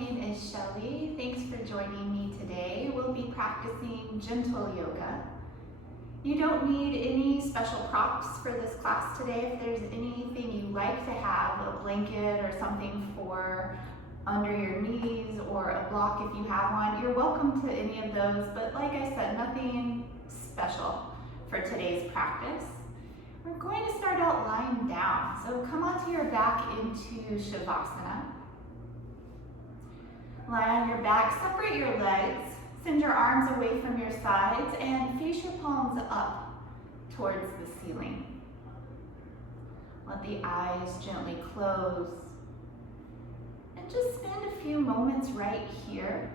name is Shelley. Thanks for joining me today. We'll be practicing gentle yoga. You don't need any special props for this class today. If there's anything you like to have, a blanket or something for under your knees or a block if you have one, you're welcome to any of those. But like I said, nothing special for today's practice. We're going to start out lying down. So come onto your back into Shavasana. Lie on your back, separate your legs, send your arms away from your sides, and face your palms up towards the ceiling. Let the eyes gently close. And just spend a few moments right here.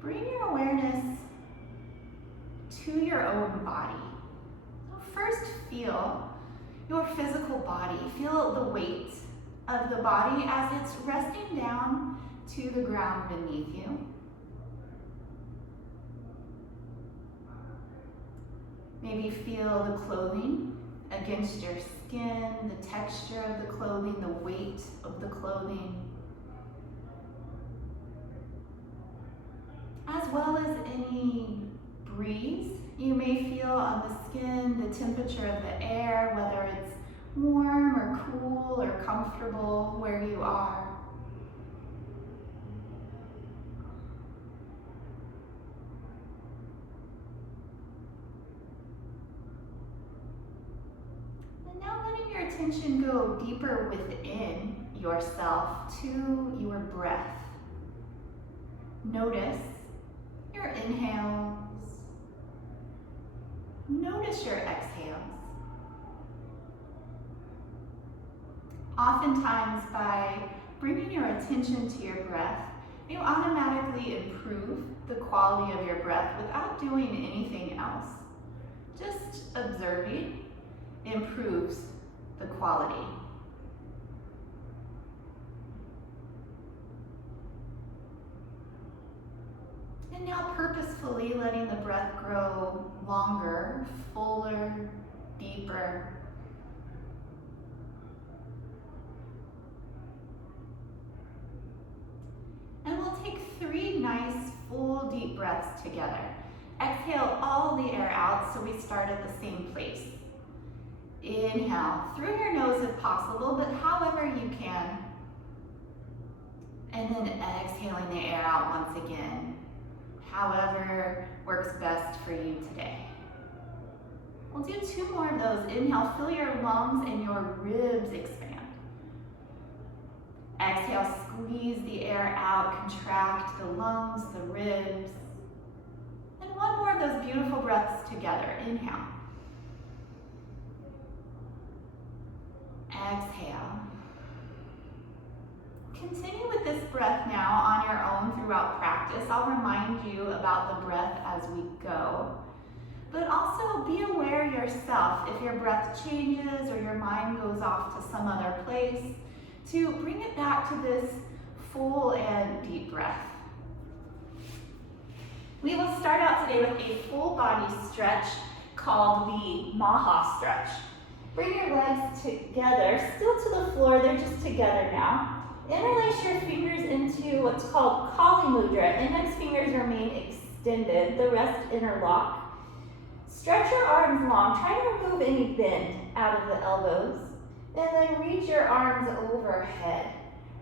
Bring your awareness to your own body. So first, feel your physical body. Feel the weight of the body as it's resting down to the ground beneath you. Maybe feel the clothing against your skin, the texture of the clothing, the weight of the clothing, as well as any breeze you may feel on the skin, the temperature of the air, whether it's warm or cool or comfortable where you are. And now letting your attention go deeper within yourself to your breath. Notice your inhales. Notice your exhales. Oftentimes, by bringing your attention to your breath, you automatically improve the quality of your breath without doing anything else. Just observing improves the quality. And now purposefully letting the breath grow longer, fuller, deeper. And we'll take 3 nice, full, deep breaths together. Exhale all the air out so we start at the same place. Inhale through your nose if possible, but however you can. And then exhaling the air out once again. However works best for you today. We'll do 2 more of those. Inhale, fill your lungs and your ribs expand. Exhale, squeeze the air out, contract the lungs, the ribs. And 1 more of those beautiful breaths together. Inhale. Exhale. Continue with this breath now on your own throughout practice. I'll remind you about the breath as we go. But also be aware yourself if your breath changes or your mind goes off to some other place, to bring it back to this full and deep breath. We will start out today with a full body stretch called the Maha stretch. Bring your legs together, still to the floor, they're just together now. Interlace your fingers into what's called Kali Mudra. Index fingers remain extended, the rest interlock. Stretch your arms long. Try to remove any bend out of the elbows. And then reach your arms overhead.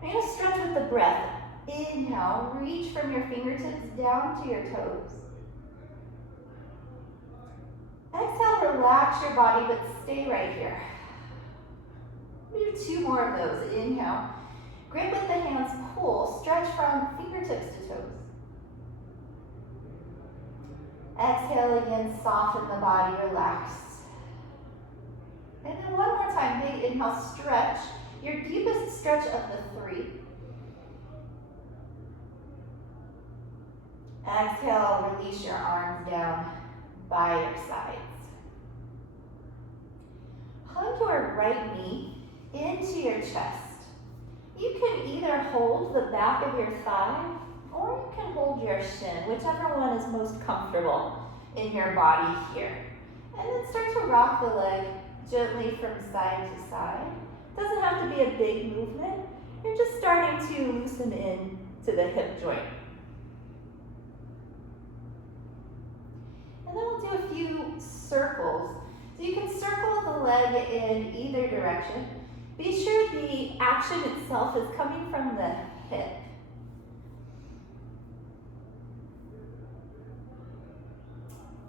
You're going to stretch with the breath. Inhale, reach from your fingertips down to your toes. Exhale, relax your body, but stay right here. Do 2 more of those. Inhale. Grip with the hands, pull, stretch from fingertips to toes. Exhale again, soften the body, relax. And then 1 more time, big inhale, stretch. Your deepest stretch of the 3. Exhale, release your arms down by your sides. Hug your right knee into your chest. You can either hold the back of your thigh or you can hold your shin, whichever one is most comfortable in your body here. And then start to rock the leg gently from side to side. Doesn't have to be a big movement. You're just starting to loosen in to the hip joint. And then we'll do a few circles. So you can circle the leg in either direction. Be sure the action itself is coming from the hip.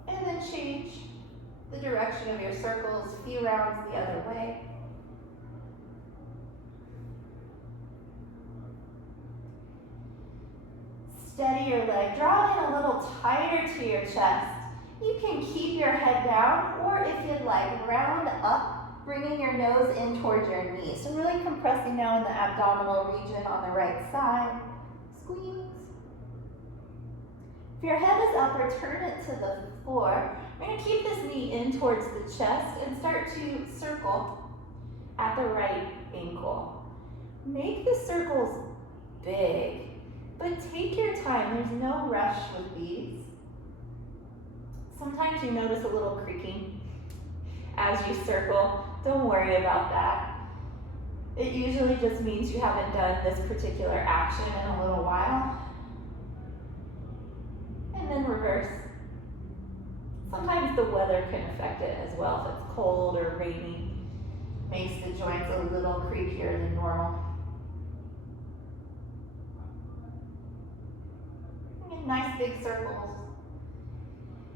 And then change the direction of your circles a few rounds the other way. Steady your leg, draw in a little tighter to your chest. You can keep your head down, or if you'd like, round up, bringing your nose in towards your knees. So really compressing now in the abdominal region on the right side. Squeeze. If your head is up, return it to the floor. We're going to keep this knee in towards the chest and start to circle at the right ankle. Make the circles big, but take your time. There's no rush with these. Sometimes you notice a little creaking as you circle. Don't worry about that. It usually just means you haven't done this particular action in a little while. And then reverse. Sometimes the weather can affect it as well. If it's cold or rainy, makes the joints a little creakier than normal. And nice big circles.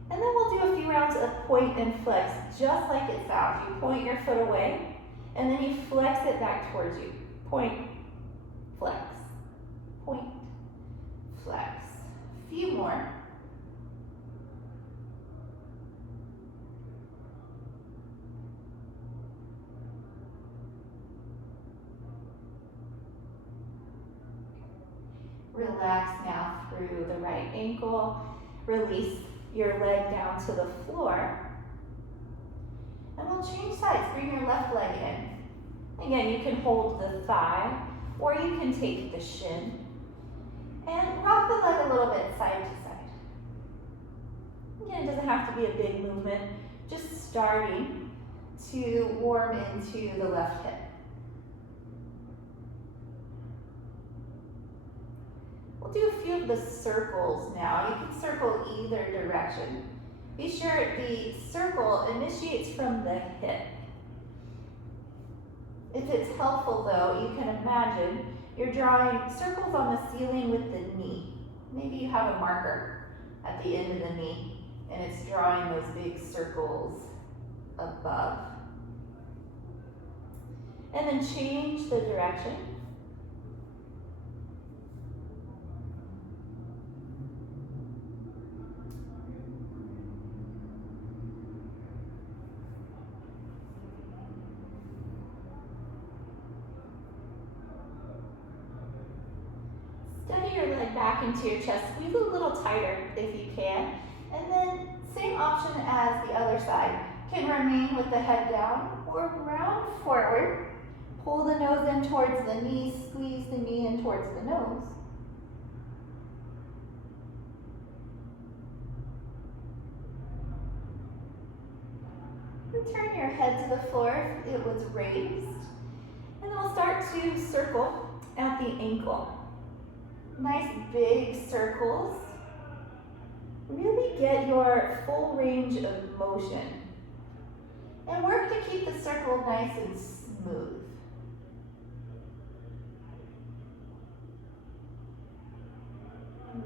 And then we'll do a few rounds of point and flex, just like it sounds. You point your foot away, and then you flex it back towards you. Point, flex, point, flex. A few more. Relax now through the right ankle. Release your leg down to the floor. And we'll change sides. Bring your left leg in. Again, you can hold the thigh, or you can take the shin. And rock the leg a little bit side to side. Again, it doesn't have to be a big movement. Just starting to warm into the left hip. We'll do a few of the circles now. You can circle either direction. Be sure the circle initiates from the hip. If it's helpful though, you can imagine you're drawing circles on the ceiling with the knee. Maybe you have a marker at the end of the knee and it's drawing those big circles above. And then change the direction. Steady your leg back into your chest. Squeeze a little tighter if you can. And then same option as the other side. Can remain with the head down or round forward. Pull the nose in towards the knee. Squeeze the knee in towards the nose. Return your head to the floor if it was raised. And then we'll start to circle at the ankle. Nice big circles. Really get your full range of motion. And work to keep the circle nice and smooth.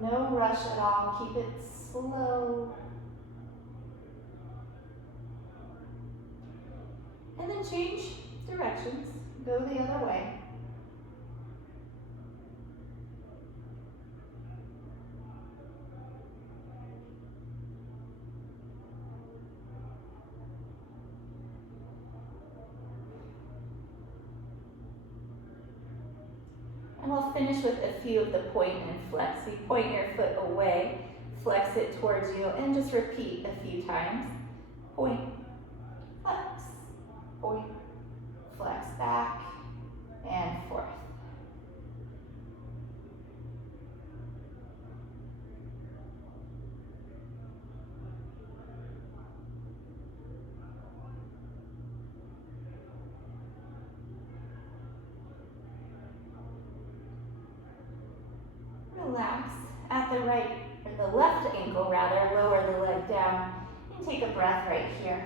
No rush at all. Keep it slow. And then change directions. Go the other way. And we'll finish with a few of the point and flex. So you point your foot away, flex it towards you, and just repeat a few times. Point, flex, point, flex back, and forth. relax at the right, or the left ankle rather, lower the leg down, and take a breath right here.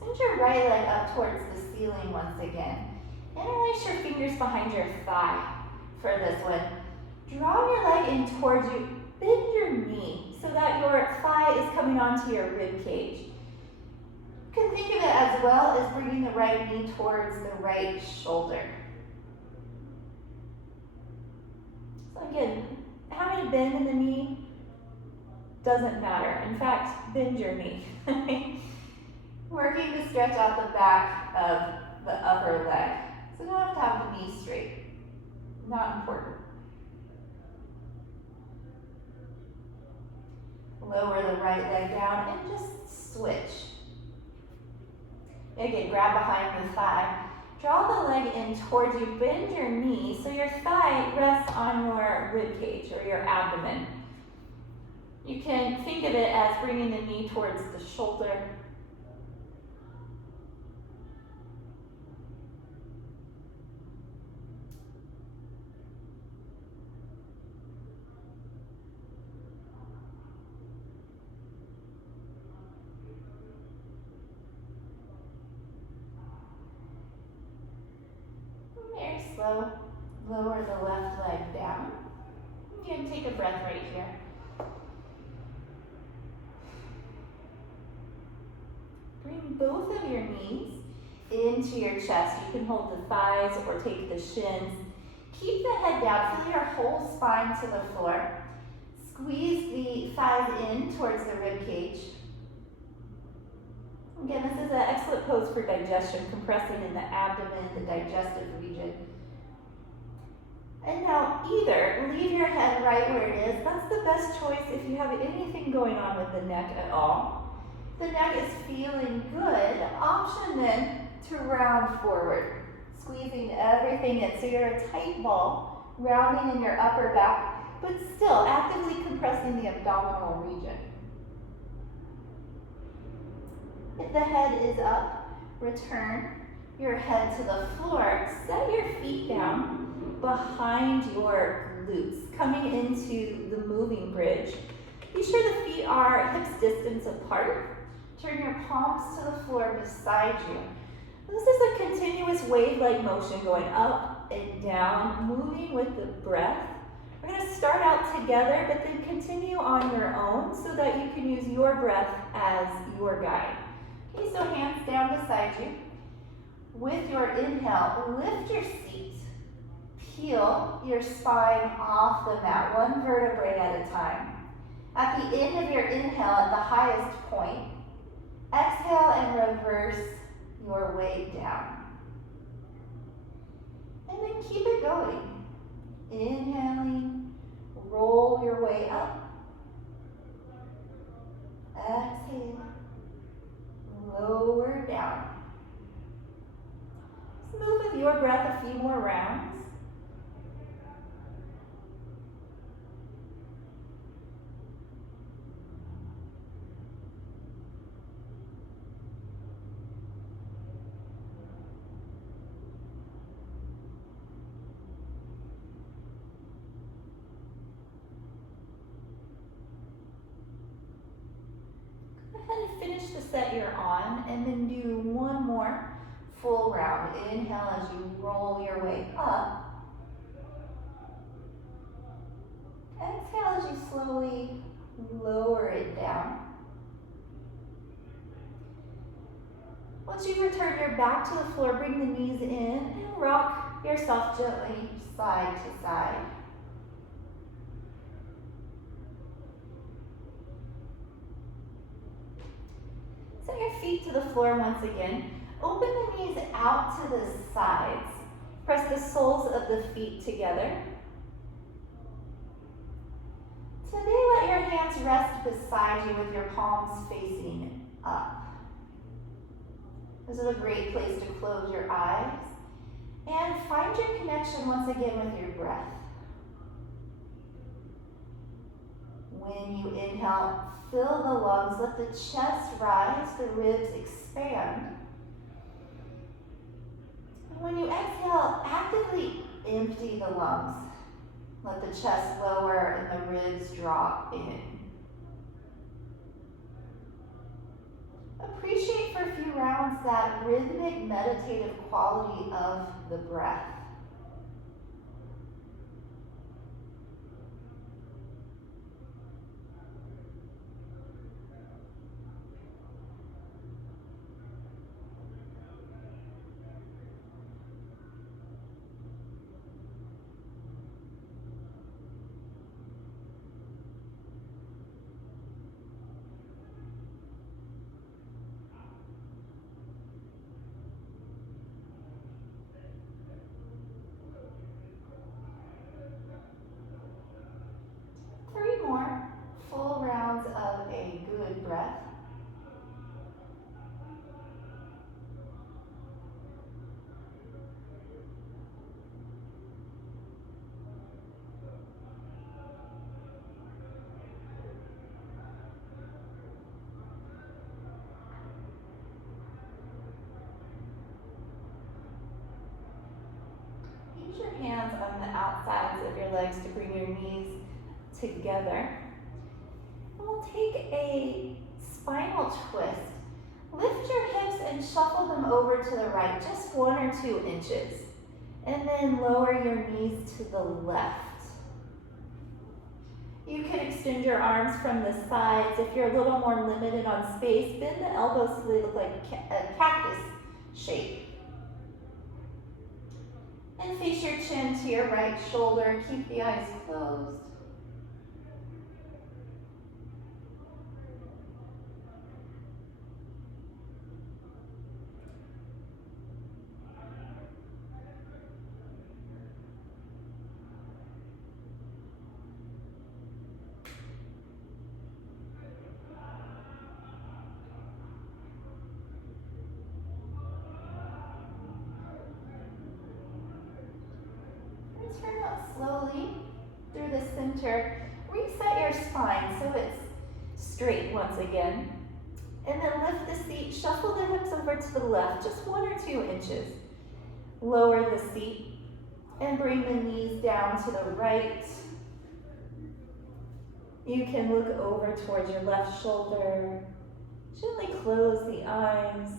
Send your right leg up towards the ceiling once again. Interlace your fingers behind your thigh for this one. Draw your leg in towards you. Bend your knee so that your thigh is coming onto your rib cage. You can think of it as well as bringing the right knee towards the right shoulder. So again, having a bend in the knee doesn't matter. In fact, bend your knee. Working to stretch out the back of the upper leg. So you don't have to have the knee straight. Not important. Lower the right leg down and just switch. Again, grab behind the thigh. Draw the leg in towards you. Bend your knee so your thigh rests on your rib cage or your abdomen. You can think of it as bringing the knee towards the shoulder. Very slow. Lower the left leg down. Again, take a breath right here. Bring both of your knees into your chest. You can hold the thighs or take the shins. Keep the head down. Feel your whole spine to the floor. Squeeze the thighs in towards the rib cage. Again, this is an excellent pose for digestion, compressing in the abdomen, the digestive region. And now either leave your head right where it is. That's the best choice if you have anything going on with the neck at all. The neck is feeling good. Option then to round forward, squeezing everything in. So you're a tight ball, rounding in your upper back, but still actively compressing the abdominal region. If the head is up, return your head to the floor. Set your feet down behind your glutes, coming into the moving bridge. Be sure the feet are hips distance apart. Turn your palms to the floor beside you. This is a continuous wave-like motion going up and down, moving with the breath. We're going to start out together, but then continue on your own so that you can use your breath as your guide. Okay, so hands down beside you. With your inhale, lift your seat. Peel your spine off the mat, one vertebrae at a time. At the end of your inhale, at the highest point, exhale and reverse your weight down. And then keep it going. Inhaling, roll your way up. Exhale, lower down. Just move with your breath a few more rounds. Finish the set you're on, and then do one more full round. Inhale as you roll your way up. Exhale as you slowly lower it down. Once you've returned your back to the floor, bring the knees in and rock yourself gently side to side. Set your feet to the floor once again. Open the knees out to the sides. Press the soles of the feet together. Today, let your hands rest beside you with your palms facing up. This is a great place to close your eyes and find your connection once again with your breath. When you inhale, fill the lungs, let the chest rise, the ribs expand. And when you exhale, actively empty the lungs. Let the chest lower and the ribs drop in. Appreciate for a few rounds that rhythmic, meditative quality of the breath. Three more full rounds of a good breath. Use your hands on the outsides of your legs to bring your knees together. And we'll take a spinal twist. Lift your hips and shuffle them over to the right, just 1 or 2 inches. And then lower your knees to the left. You can extend your arms from the sides. If you're a little more limited on space, bend the elbows so they look like a cactus shape. And face your chin to your right shoulder. Keep the eyes closed. Turn up slowly through the center. Reset your spine so it's straight once again. And then lift the seat, shuffle the hips over to the left, just 1 or 2 inches. Lower the seat and bring the knees down to the right. You can look over towards your left shoulder. Gently close the eyes.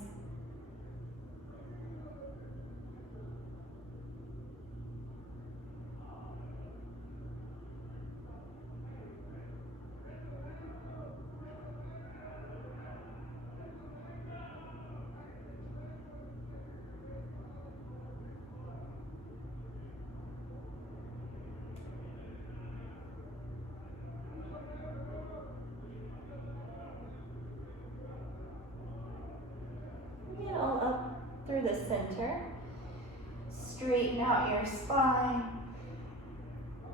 All up through the center. Straighten out your spine.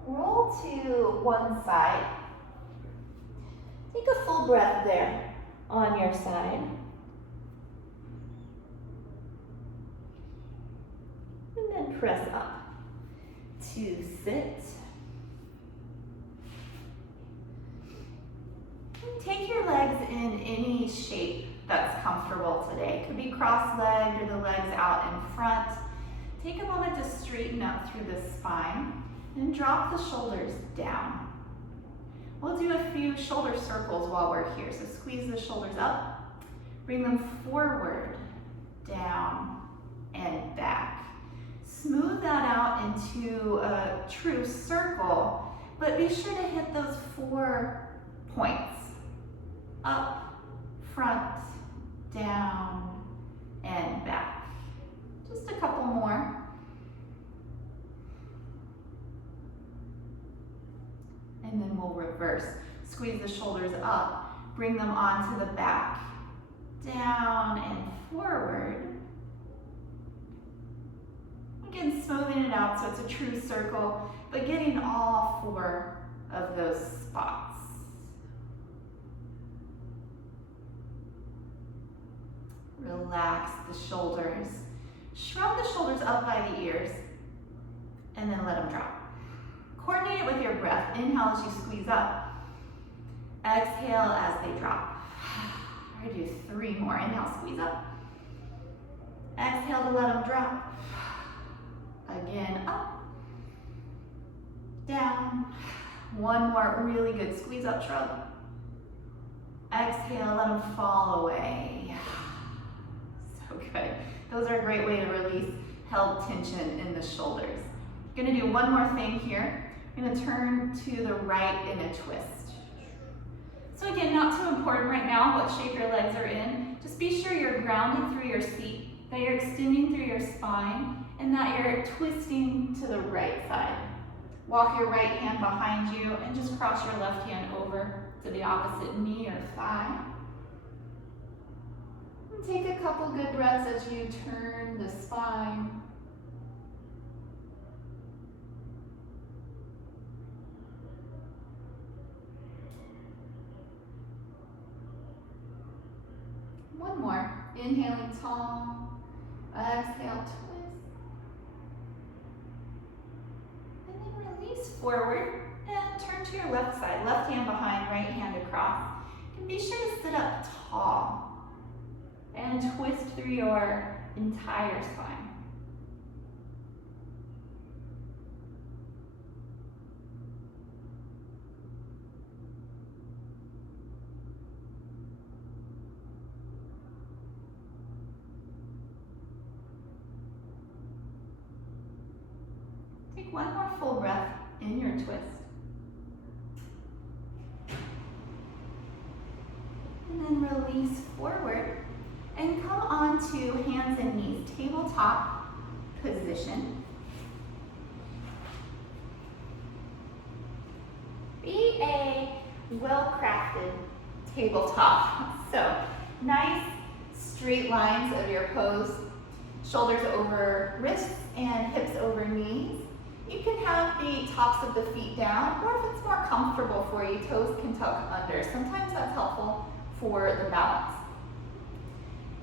Roll to one side. Take a full breath there on your side. And then press up to sit. And take your legs in any shape that's comfortable today. It could be cross-legged or the legs out in front. Take a moment to straighten up through the spine and drop the shoulders down. We'll do a few shoulder circles while we're here. So squeeze the shoulders up, bring them forward, down, and back. Smooth that out into a true circle, but be sure to hit those 4 points. Up, front, down, and back. Just a couple more. And then we'll reverse. Squeeze the shoulders up, bring them onto the back, down and forward. Again, smoothing it out so it's a true circle, but getting all 4 of those spots. Relax the shoulders. Shrug the shoulders up by the ears, and then let them drop. Coordinate it with your breath. Inhale as you squeeze up. Exhale as they drop. We're gonna do 3 more. Inhale, squeeze up. Exhale to let them drop. Again, up. down. One more really good squeeze up shrug. Exhale, let them fall away. So good. Those are a great way to release held tension in the shoulders. Gonna do one more thing here. I'm gonna turn to the right in a twist. So again, not too important right now what shape your legs are in. Just be sure you're grounded through your seat, that you're extending through your spine, and that you're twisting to the right side. Walk your right hand behind you and just cross your left hand over to the opposite knee or thigh. And take a couple good breaths as you turn the spine. One more. Inhaling tall. Exhale, twist. And then release forward and turn to your left side. Left hand behind, right hand across. And be sure to sit up tall and twist through your entire spine. Take one more full breath in your twist. And then release forward and come onto hands and knees, tabletop position. Be a well-crafted tabletop. So nice straight lines of your pose, shoulders over wrists and hips over knees. You can have the tops of the feet down, or if it's more comfortable for you, toes can tuck under. Sometimes that's helpful for the balance.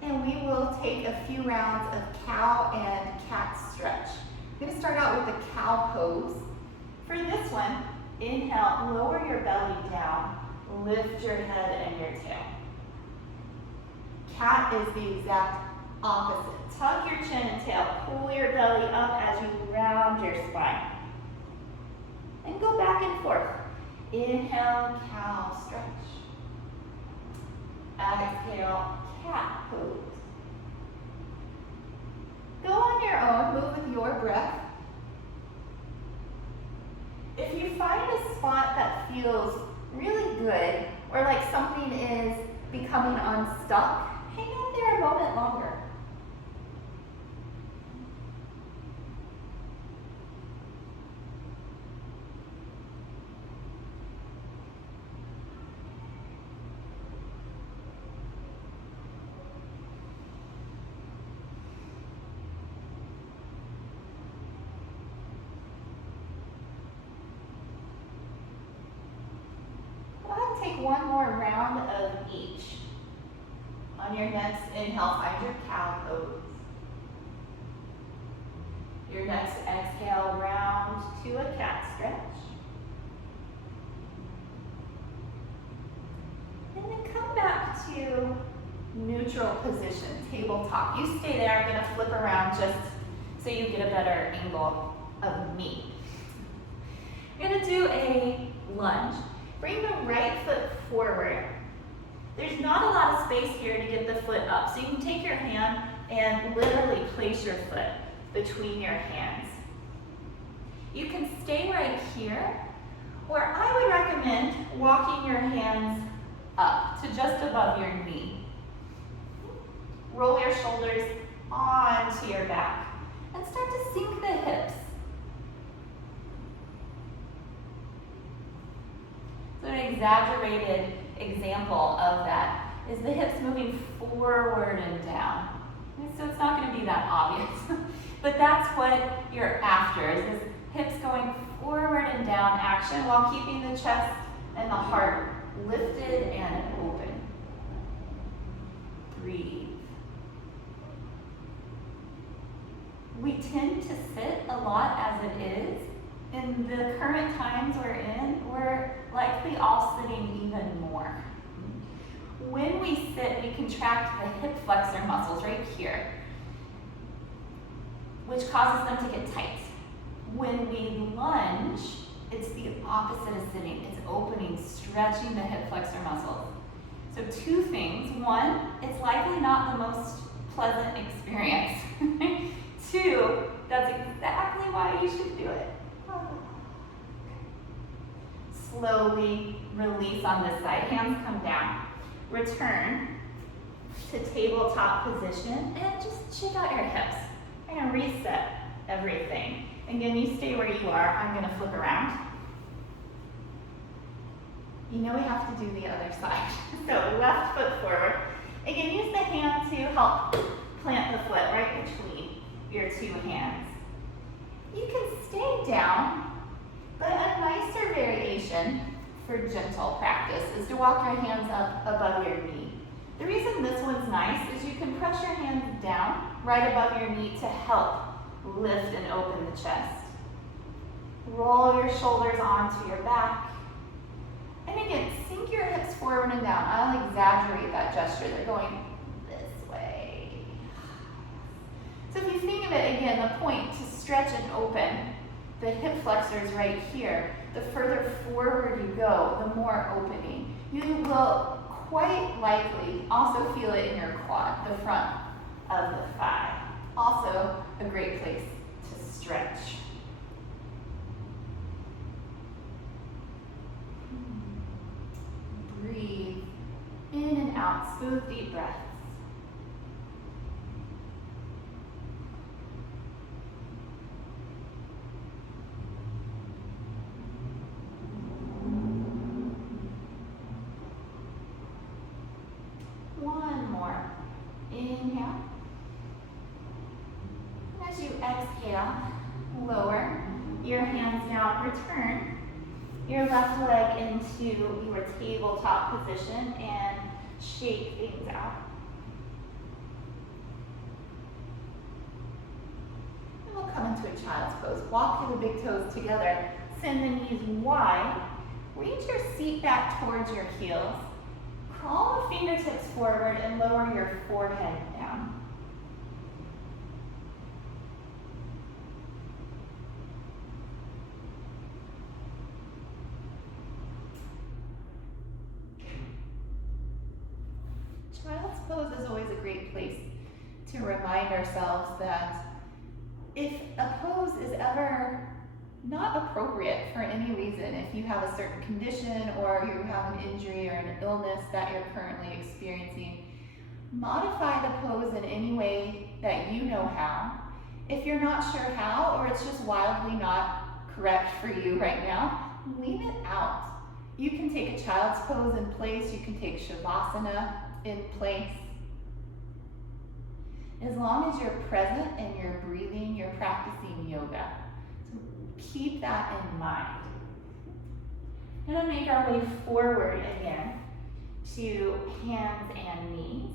And we will take a few rounds of cow and cat stretch. I'm going to start out with the cow pose. For this one, inhale, lower your belly down, lift your head and your tail. Cat is the exact opposite. Tuck your chin and tail, pull your belly up as you round your spine. And go back and forth. Inhale, cow stretch. Exhale, cat pose. Go on your own, move with your breath. If you find a spot that feels really good, or like something is becoming unstuck, hang out there a moment longer. Take one more round of each. On your next inhale, find your cow pose. Your next exhale, round to a cat stretch. And then come back to neutral position, tabletop. You stay there. I'm going to flip around just so you get a better angle of me. I'm going to do a lunge. Bring the right foot forward. There's not a lot of space here to get the foot up, so you can take your hand and literally place your foot between your hands. You can stay right here, or I would recommend walking your hands up to just above your knee. Roll your shoulders onto your back and start to sink the hips. So an exaggerated example of that is the hips moving forward and down. So it's not going to be that obvious, but that's what you're after, is this hips going forward and down action while keeping the chest and the heart lifted and open. Breathe. We tend to sit a lot as it is. In the current times we're in, we're likely all sitting even more. When we sit, we contract the hip flexor muscles right here, which causes them to get tight. When we lunge, It's the opposite of sitting. It's opening, stretching the hip flexor muscles. So two things. One, it's likely not the most pleasant experience. Two, that's exactly why you should do it. Slowly release on this side. Hands come down. Return to tabletop position and just check out your hips. I'm going to reset everything. Again, you stay where you are. I'm going to flip around. You know we have to do the other side. So left foot forward. Again, use the hand to help plant the foot right between your two hands. You can stay down, but a nicer variation for gentle practice is to walk your hands up above your knee. The reason this one's nice is you can press your hands down right above your knee to help lift and open the chest. Roll your shoulders onto your back. And again, sink your hips forward and down. I'll exaggerate that gesture. They're going this way. So if you think of it again, the point to stretch and open the hip flexors right here. The further forward you go, the more opening. You will quite likely also feel it in your quad, the front of the thigh. Also a great place to stretch. Breathe in and out, smooth, deep breaths. One more. Inhale. As you exhale, lower your hands down. Return your left leg into your tabletop position and shake things out. And we'll come into a child's pose. Walk through the big toes together. Send the knees wide. Reach your seat back towards your heels. Crawl the fingertips forward and lower your forehead down. Child's pose is always a great place to remind ourselves that if a pose is ever not appropriate for any reason, if you have a certain condition or you have an injury or an illness that you're currently experiencing, modify the pose in any way that you know how. If you're not sure how, or it's just wildly not correct for you right now, leave it out. You can take a child's pose in place, you can take Shavasana in place. As long as you're present and you're breathing, you're practicing yoga. So keep that in mind. We're going to make our way forward again to hands and knees.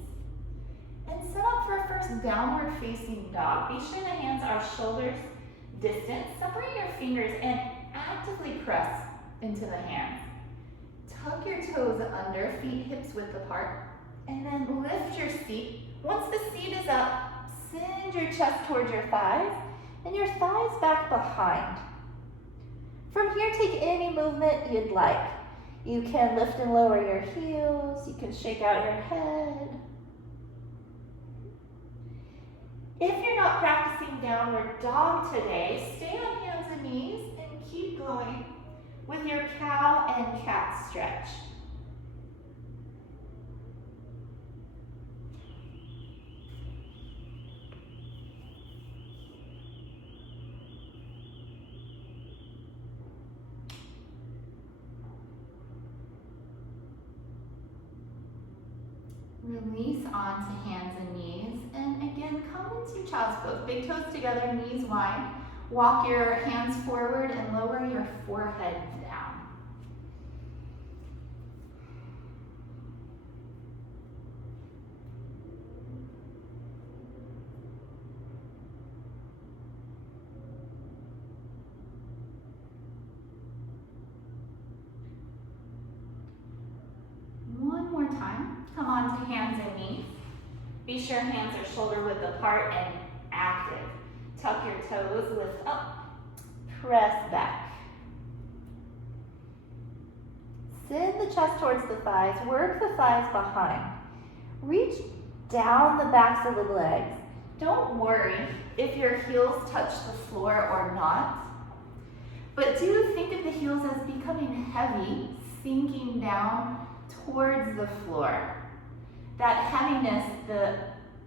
And set up for a first downward facing dog. Be sure the hands are shoulders distant. Separate your fingers and actively press into the hands. Tuck your toes under, feet hips width apart. And then lift your seat. Once the seat is up, send your chest towards your thighs and your thighs back behind. From here, take any movement you'd like. You can lift and lower your heels. You can shake out your head. If you're not practicing downward dog today, stay on hands and knees and keep going with your cow and cat stretch. Release onto hands and knees, and again, come into child's pose. Big toes together, knees wide. Walk your hands forward and lower your forehead down. One more time. Come on to hands and knees. Be sure hands are shoulder width apart and active. Tuck your toes, lift up, press back. Send the chest towards the thighs. Work the thighs behind. Reach down the backs of the legs. Don't worry if your heels touch the floor or not. But do think of the heels as becoming heavy, sinking down towards the floor. That heaviness, the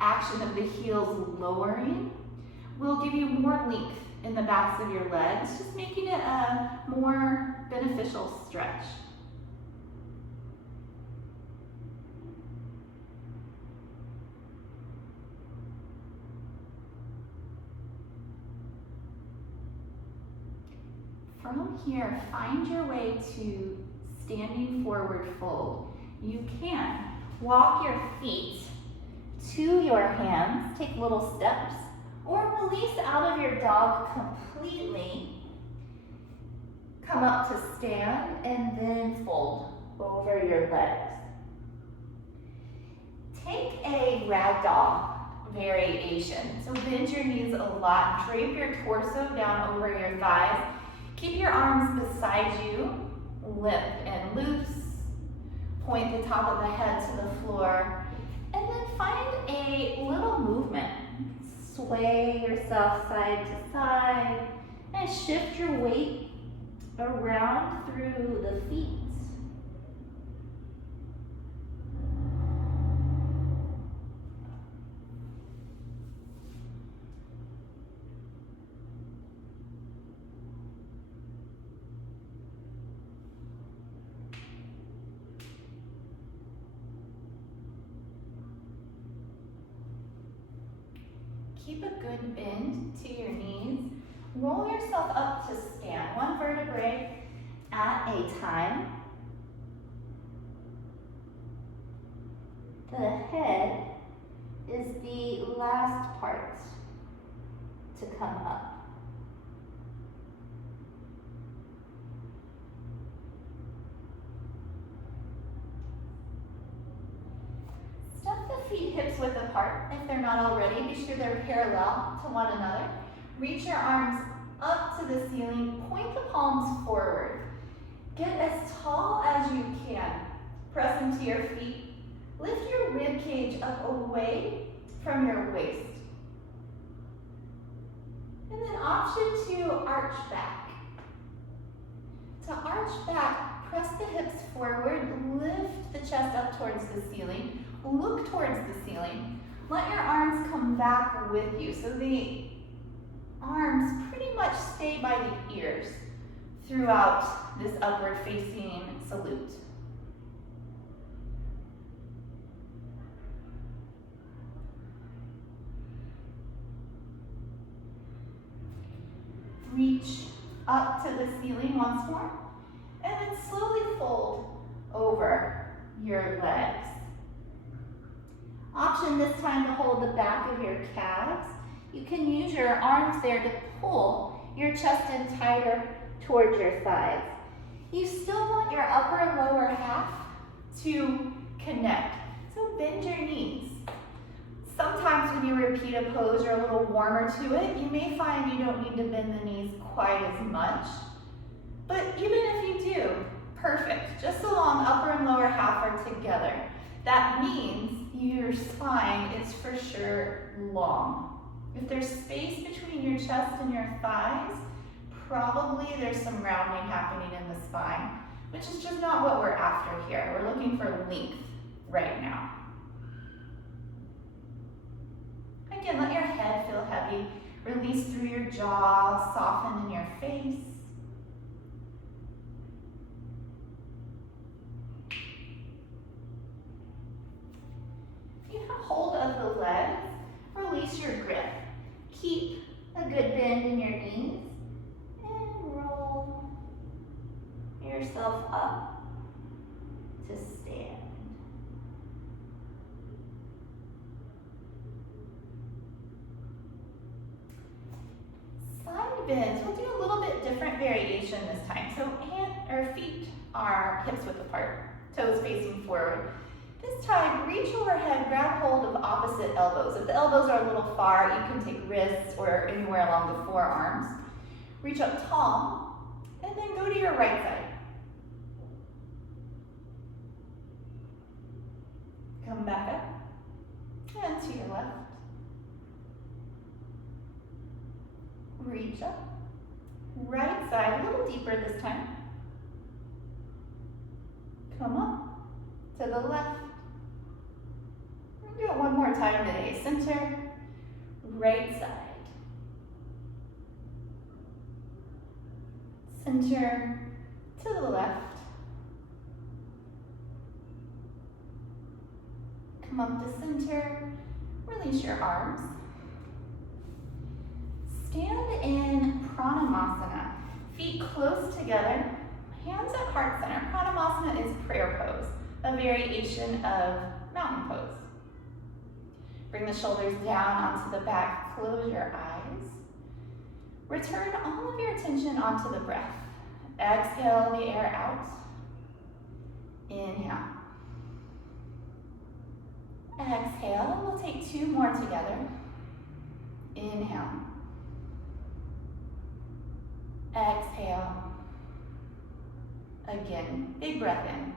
action of the heels lowering, will give you more length in the backs of your legs, just making it a more beneficial stretch. From here, find your way to standing forward fold. You can walk your feet to your hands, take little steps, or release out of your dog completely. Come up to stand and then fold over your legs. Take a ragdoll variation. So bend your knees a lot, drape your torso down over your thighs. Keep your arms beside you, limp and loose. Point the top of the head to the floor, and then find a little movement. Sway yourself side to side, and shift your weight around through the feet. Keep a good bend to your knees. Roll yourself up to stand, one vertebrae at a time. The head is the last part to come up. Feet hips width apart. If they're not already, be sure they're parallel to one another. Reach your arms up to the ceiling. Point the palms forward. Get as tall as you can. Press into your feet. Lift your rib cage up away from your waist. And then option to arch back. To arch back, press the hips forward. Lift the chest up towards the ceiling. Look towards the ceiling. Let your arms come back with you. So the arms pretty much stay by the ears throughout this upward facing salute. Reach up to the ceiling once more, and then slowly fold over your legs. Option this time to hold the back of your calves. You can use your arms there to pull your chest in tighter towards your thighs. You still want your upper and lower half to connect, so bend your knees. Sometimes when you repeat a pose, you're a little warmer to it. You may find you don't need to bend the knees quite as much, but even if you do, perfect. Just so long upper and lower half are together. That means your spine is for sure long. If there's space between your chest and your thighs, probably there's some rounding happening in the spine, which is just not what we're after here. We're looking for length right now. Again, let your head feel heavy. Release through your jaw, soften in your face. Hold of the legs, release your grip. Keep a good bend in your knees and roll yourself up to stand. Side bends, we'll do a little bit different variation this time. So feet are hips width apart, toes facing forward. This time, reach overhead, grab hold of opposite elbows. If the elbows are a little far, you can take wrists or anywhere along the forearms. Reach up tall, and then go to your right side. Come back up and to your left. Reach up. Right side, a little deeper this time. Come up to the left. We'll do it one more time today. Center, right side. Center to the left. Come up to center. Release your arms. Stand in Pranamasana. Feet close together. Hands at heart center. Pranamasana is prayer pose, a variation of mountain pose. Bring the shoulders down onto the back. Close your eyes. Return all of your attention onto the breath. Exhale the air out. Inhale. Exhale. We'll take two more together. Inhale. Exhale. Again, big breath in.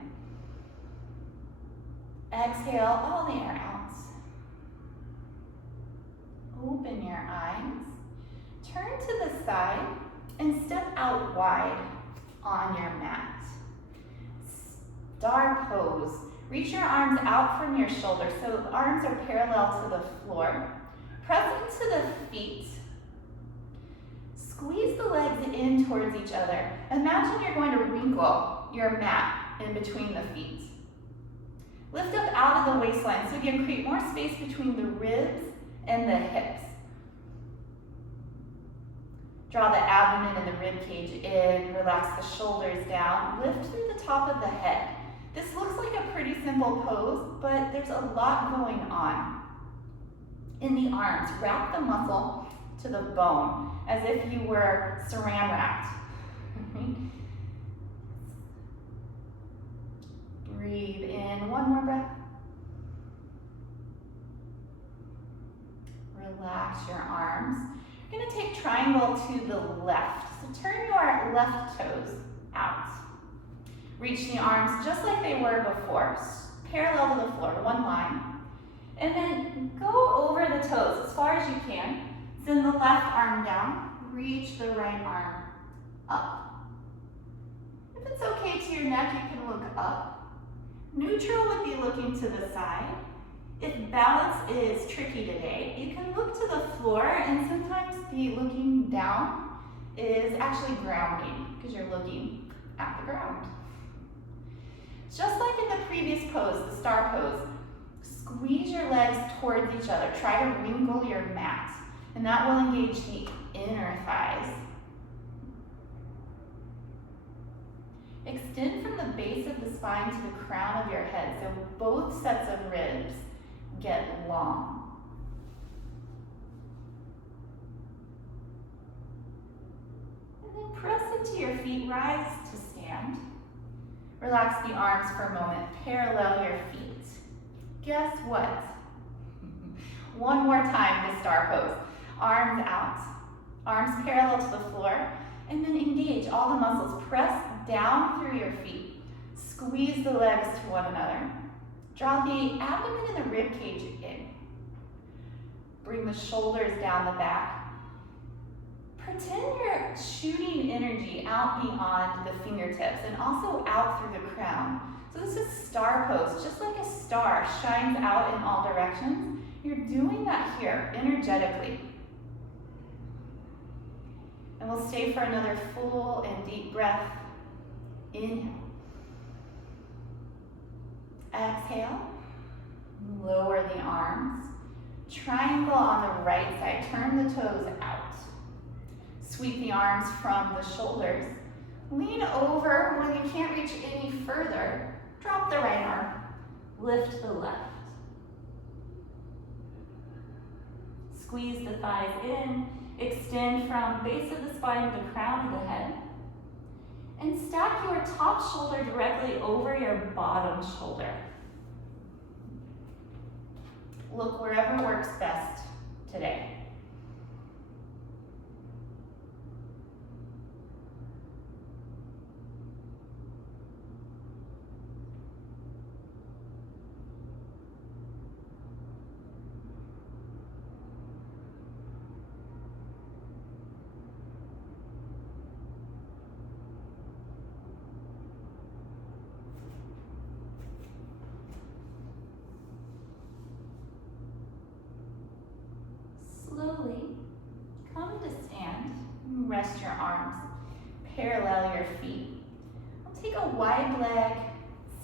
Exhale all the air out. Open your eyes. Turn to the side and step out wide on your mat. Star pose. Reach your arms out from your shoulders so the arms are parallel to the floor. Press into the feet. Squeeze the legs in towards each other. Imagine you're going to wrinkle your mat in between the feet. Lift up out of the waistline so again, create more space between the ribs and the hips. Draw the abdomen and the rib cage in, relax the shoulders down, lift through the top of the head. This looks like a pretty simple pose, but there's a lot going on. In the arms, wrap the muscle to the bone as if you were saran wrapped. Breathe in, one more breath. Relax your arms. You're going to take triangle to the left. So turn your left toes out. Reach the arms just like they were before, parallel to the floor, one line. And then go over the toes as far as you can. Send the left arm down, reach the right arm up. If it's okay to your neck, you can look up. Neutral would be looking to the side. If balance is tricky today, you can look to the floor, and sometimes the looking down is actually grounding because you're looking at the ground. Just like in the previous pose, the star pose, squeeze your legs towards each other. Try to wrinkle your mat, and that will engage the inner thighs. Extend from the base of the spine to the crown of your head, so both sets of ribs get long. And then press into your feet, rise to stand. Relax the arms for a moment, parallel your feet. Guess what? One more time, this star pose. Arms out, arms parallel to the floor, and then engage all the muscles. Press down through your feet. Squeeze the legs to one another. Draw the abdomen and the rib cage in. Bring the shoulders down the back. Pretend you're shooting energy out beyond the fingertips and also out through the crown. So this is star pose, just like a star shines out in all directions. You're doing that here energetically. And we'll stay for another full and deep breath. Inhale. Exhale. Lower the arms. Triangle on the right side. Turn the toes out. Sweep the arms from the shoulders. Lean over. When you can't reach any further, drop the right arm. Lift the left. Squeeze the thighs in. Extend from base of the spine to the crown of the head. And stack your top shoulder directly over your bottom shoulder. Look wherever works best today. slowly come to stand. Rest your arms. Parallel your feet. We'll take a wide leg,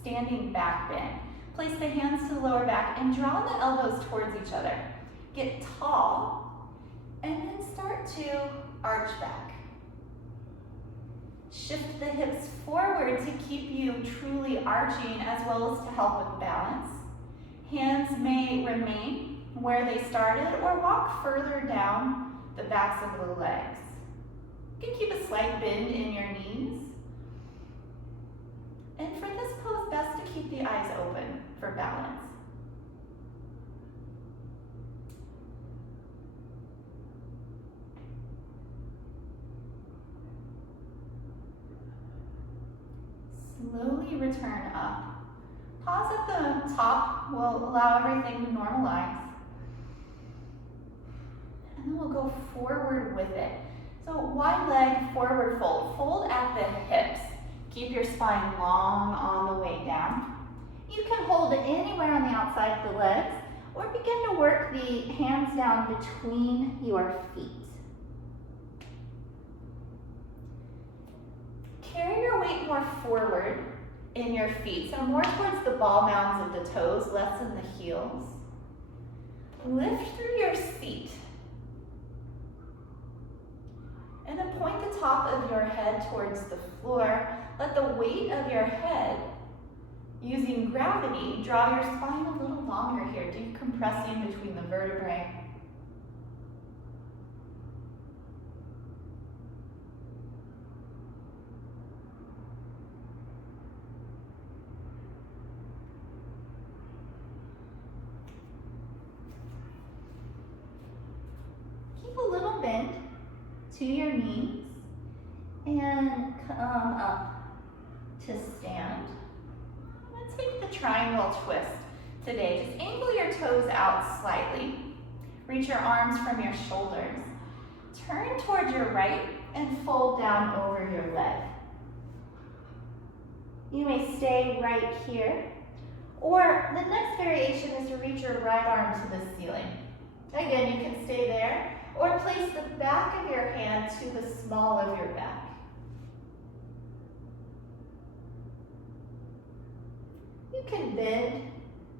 standing back bend. Place the hands to the lower back and draw the elbows towards each other. Get tall, and then start to arch back. Shift the hips forward to keep you truly arching as well as to help with balance. Hands may remain where they started or walk further down the backs of the legs. You can keep a slight bend in your knees. And for this pose, best to keep the eyes open for balance. Slowly return up. Pause at the top will allow everything to normalize. And then we'll go forward with it. So wide leg, forward fold. Fold at the hips. Keep your spine long on the way down. You can hold it anywhere on the outside of the legs or begin to work the hands down between your feet. Carry your weight more forward in your feet, so more towards the ball mounds of the toes, less in the heels. Lift through your seat. And then point the top of your head towards the floor. Let the weight of your head, using gravity, draw your spine a little longer here, decompressing between the vertebrae. Keep a little bend to your knees and come up to stand. Let's take the triangle twist today. Just angle your toes out slightly. Reach your arms from your shoulders. Turn towards your right and fold down over your leg. You may stay right here, or the next variation is to reach your right arm to the ceiling. Again, you can stay there, or place the back of your hand to the small of your back. You can bend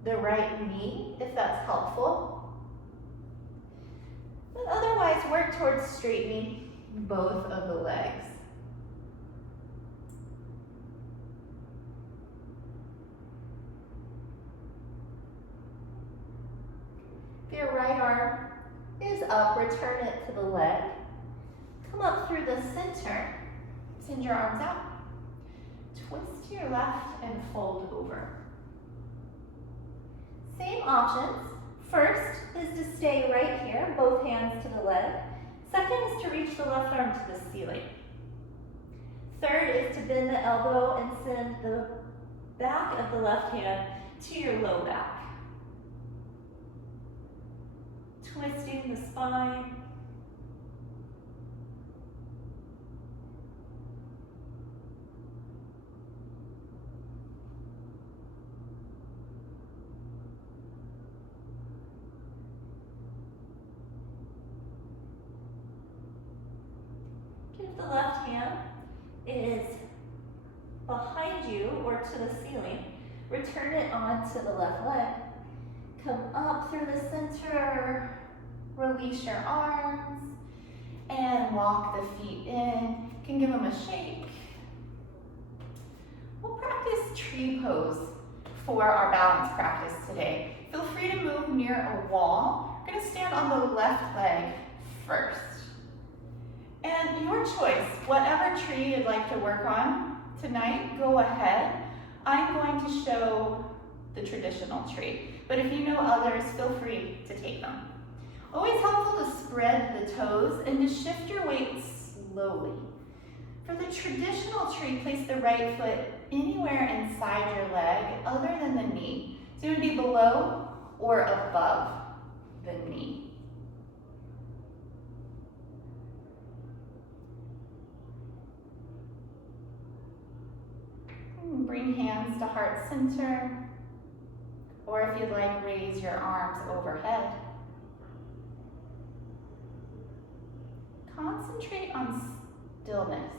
the right knee if that's helpful. But otherwise, work towards straightening both of the legs. If your right arm is up, return it to the leg. Come up through the center. Send your arms out. Twist to your left and fold over. Same options. First is to stay right here, both hands to the leg. Second is to reach the left arm to the ceiling. Third is to bend the elbow and send the back of the left hand to your low back. Twisting the spine. Give the left hand is behind you or to the ceiling. Return it onto the left leg. Come up through the center. Release your arms and walk the feet in. You can give them a shake. We'll practice tree pose for our balance practice today. Feel free to move near a wall. We're going to stand on the left leg first. And your choice, whatever tree you'd like to work on tonight, go ahead. I'm going to show the traditional tree, but if you know others, feel free to take them. Always helpful to spread the toes and to shift your weight slowly. For the traditional tree, place the right foot anywhere inside your leg other than the knee. So it would be below or above the knee. Bring hands to heart center, or if you'd like, raise your arms overhead. concentrate on stillness.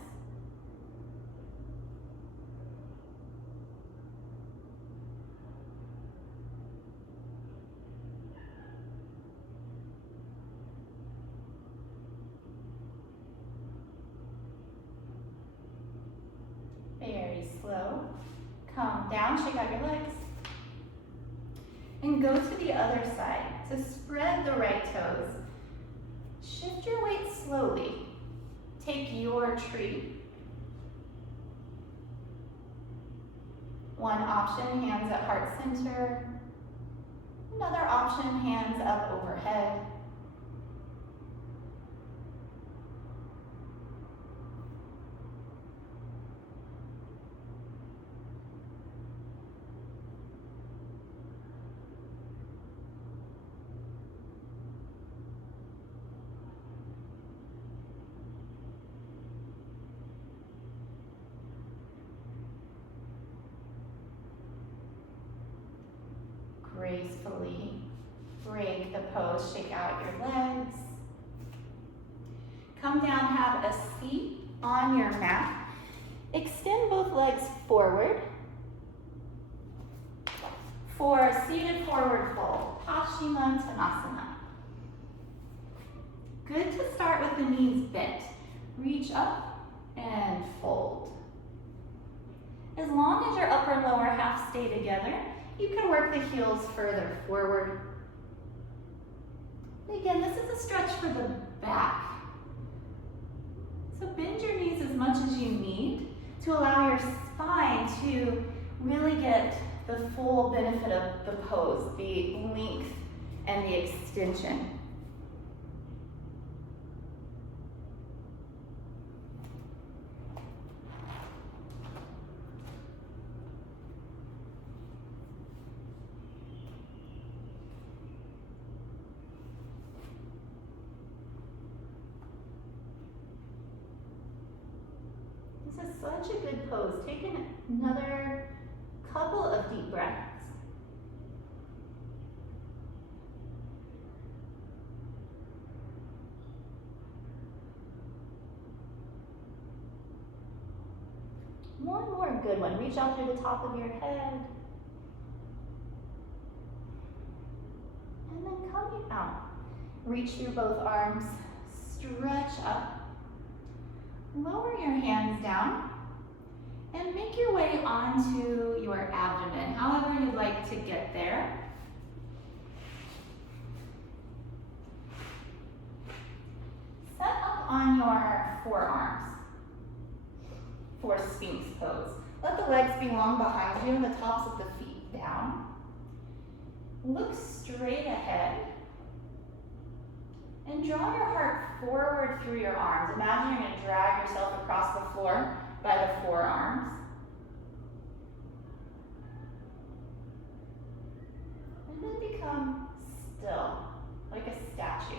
Very slow. Come down, shake out your legs. And go to the other side. So spread the right toes. Shift your weight slowly. Take your tree. One option, hands at heart center. Another option, hands up overhead. Gracefully break the pose, shake out your legs. Come down, have a seat on your mat. Extend both legs forward for seated forward fold, Paschimottanasana. Good to start with the knees bent. Reach up and fold. As long as your upper and lower half stay together, you can work the heels further forward. Again, this is a stretch for the back. So bend your knees as much as you need to allow your spine to really get the full benefit of the pose, the length and the extension. This is such a good pose. Take another couple of deep breaths. One more good one. Reach out through the top of your head. And then coming out. Reach through both arms. Stretch up. Lower your hands down and make your way onto your abdomen, however you'd like to get there. Set up on your forearms for Sphinx pose. Let the legs be long behind you and the tops of the feet down. Look straight ahead. And draw your heart forward through your arms. Imagine you're going to drag yourself across the floor by the forearms. And then become still, like a statue.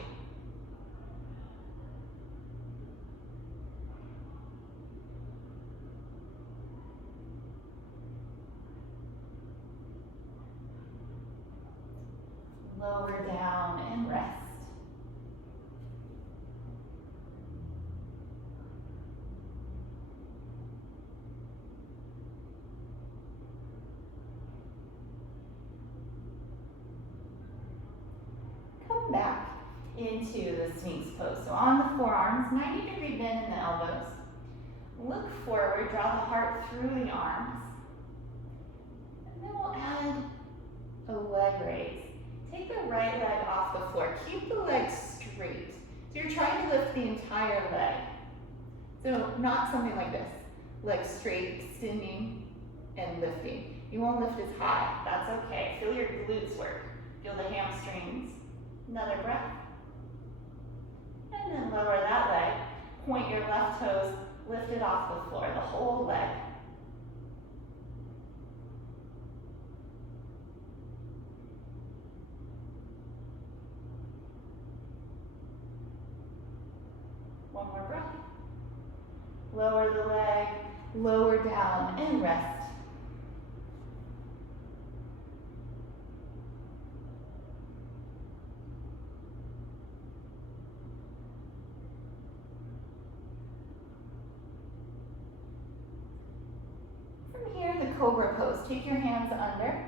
Lower down and rest. Back into the Sphinx pose. So on the forearms, 90-degree bend in the elbows. Look forward, draw the heart through the arms. And then we'll add a leg raise. Take the right leg off the floor. Keep the leg straight. So you're trying to lift the entire leg. So not something like this. Leg straight, extending, and lifting. You won't lift as high. That's okay. Feel your glutes work. Feel the hamstrings. Another breath. And then lower that leg. Point your left toes, lift it off the floor, the whole leg. One more breath. Lower the leg, lower down, and rest. take your hands under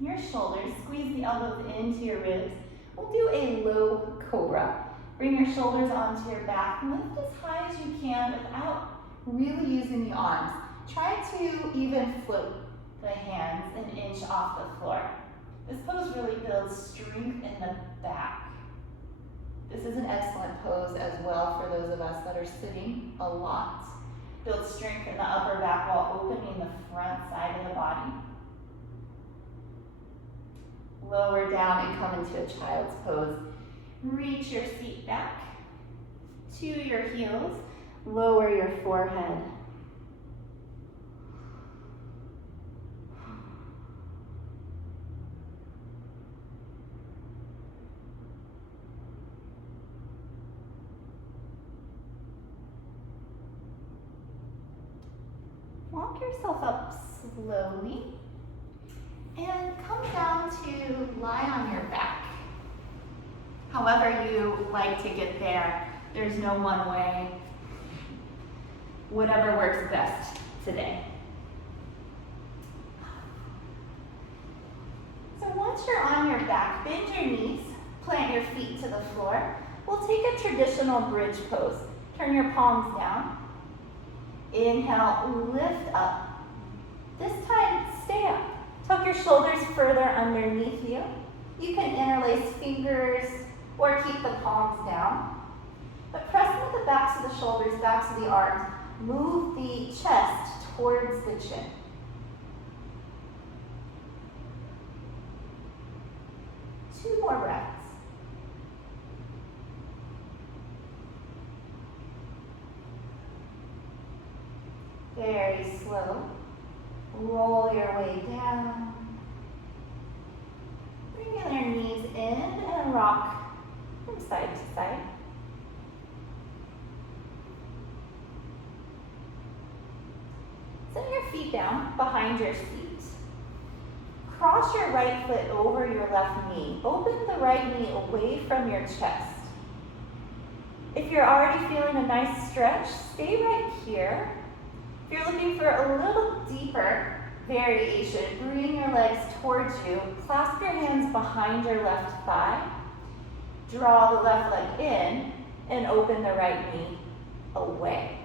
your shoulders, squeeze the elbows into your ribs. We'll do a low cobra. Bring your shoulders onto your back. Lift as high as you can without really using the arms. Try to even float the hands an inch off the floor. This pose really builds strength in the back. This is an excellent pose as well for those of us that are sitting a lot. Build strength in the upper back while opening the front side of the body. Lower down and come into a child's pose. Reach your seat back to your heels. Lower your forehead. Walk yourself up slowly and come down to lie on your back. However you like to get there, there's no one way. Whatever works best today. So once you're on your back, bend your knees, plant your feet to the floor. We'll take a traditional bridge pose. Turn your palms down. Inhale, lift up. This time, stay up. Tuck your shoulders further underneath you. You can interlace fingers or keep the palms down. But press into the backs of the shoulders, backs of the arms. Move the chest towards the chin. Two more breaths. Very slow. Roll your way down. Bring your knees in and rock from side to side. Set your feet down behind your seat. Cross your right foot over your left knee. Open the right knee away from your chest. If you're already feeling a nice stretch, stay right here. If you're looking for a little deeper variation, bring your legs towards you. Clasp your hands behind your left thigh. Draw the left leg in and open the right knee away.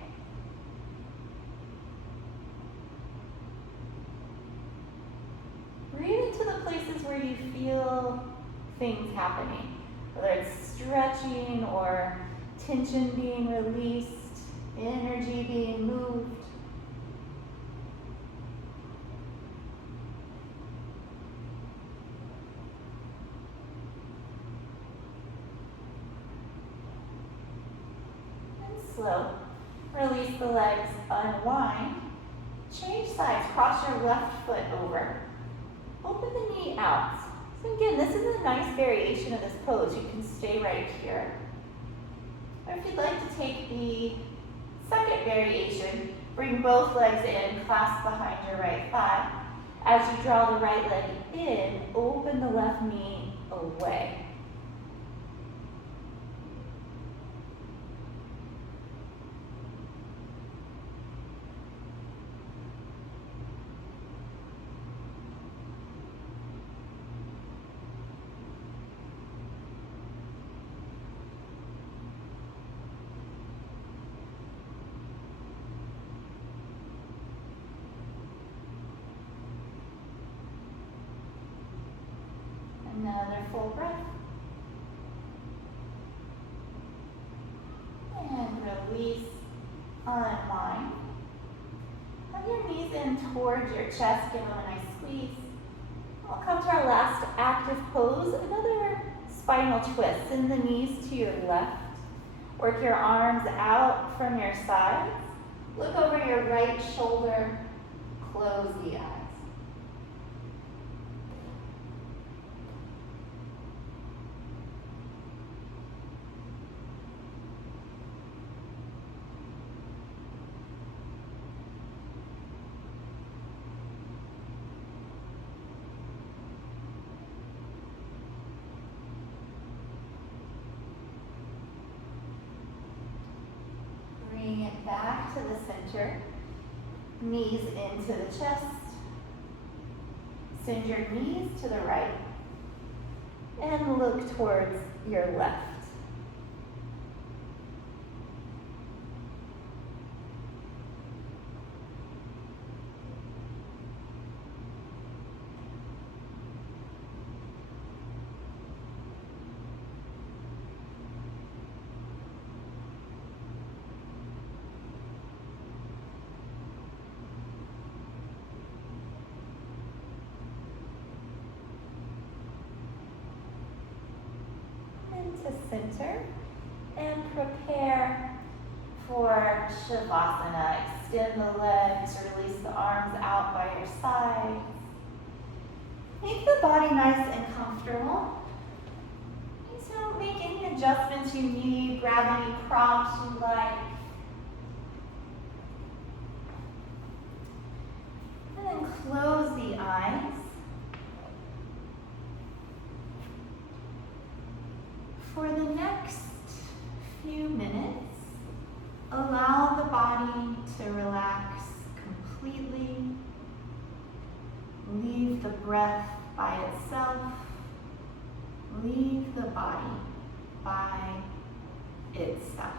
Breathe into the places where you feel things happening, whether it's stretching or tension being released, energy being moved. Slow. Release the legs, unwind. Change sides, cross your left foot over. Open the knee out. So again, this is a nice variation of this pose. You can stay right here. Or if you'd like to take the second variation, bring both legs in, clasp behind your right thigh. As you draw the right leg in, open the left knee away. Another full breath. And release, unwind. Have your knees in towards your chest, give them a nice squeeze. We'll come to our last active pose, another spinal twist. Send the knees to your left. Work your arms out from your sides. Look over your right shoulder, close the eyes. Bring it back to the center, knees into the chest. Send your knees to the right and look towards your left. To center and prepare for Shavasana. Extend the legs, release the arms out by your sides. Make the body nice and comfortable. And so make any adjustments you need, grab any props you like. And then close the eyes. For the next few minutes, allow the body to relax completely. Leave the breath by itself. Leave the body by itself.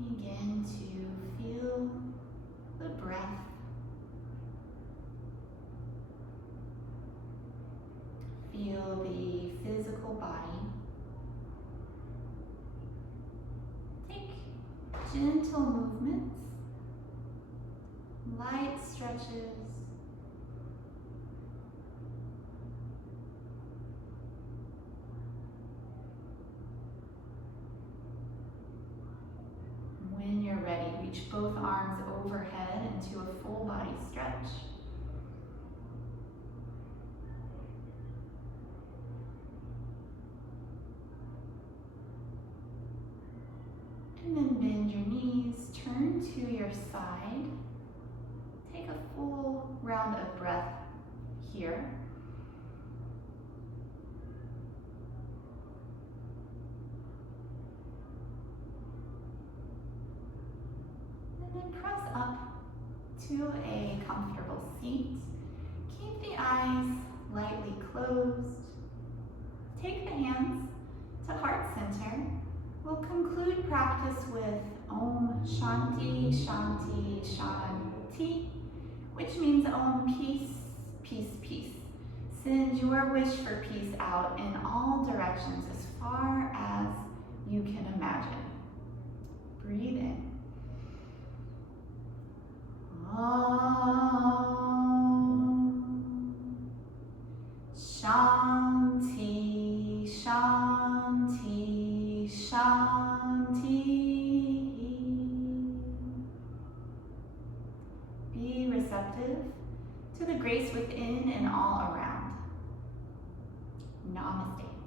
Begin to feel the breath. Feel the physical body. Take gentle movements, light stretches. When you're ready, reach both arms overhead into a full body stretch. And then bend your knees, turn to your side. Take a full round of breath here. And then press up to a comfortable seat. Keep the eyes lightly closed. Take the hands to heart center. We'll conclude practice with Om Shanti Shanti Shanti, which means Om peace, peace, peace. Send your wish for peace out in all directions as far as you can imagine. Breathe in. Om Shanti Shanti Shanti. Be receptive to the grace within and all around. Namaste.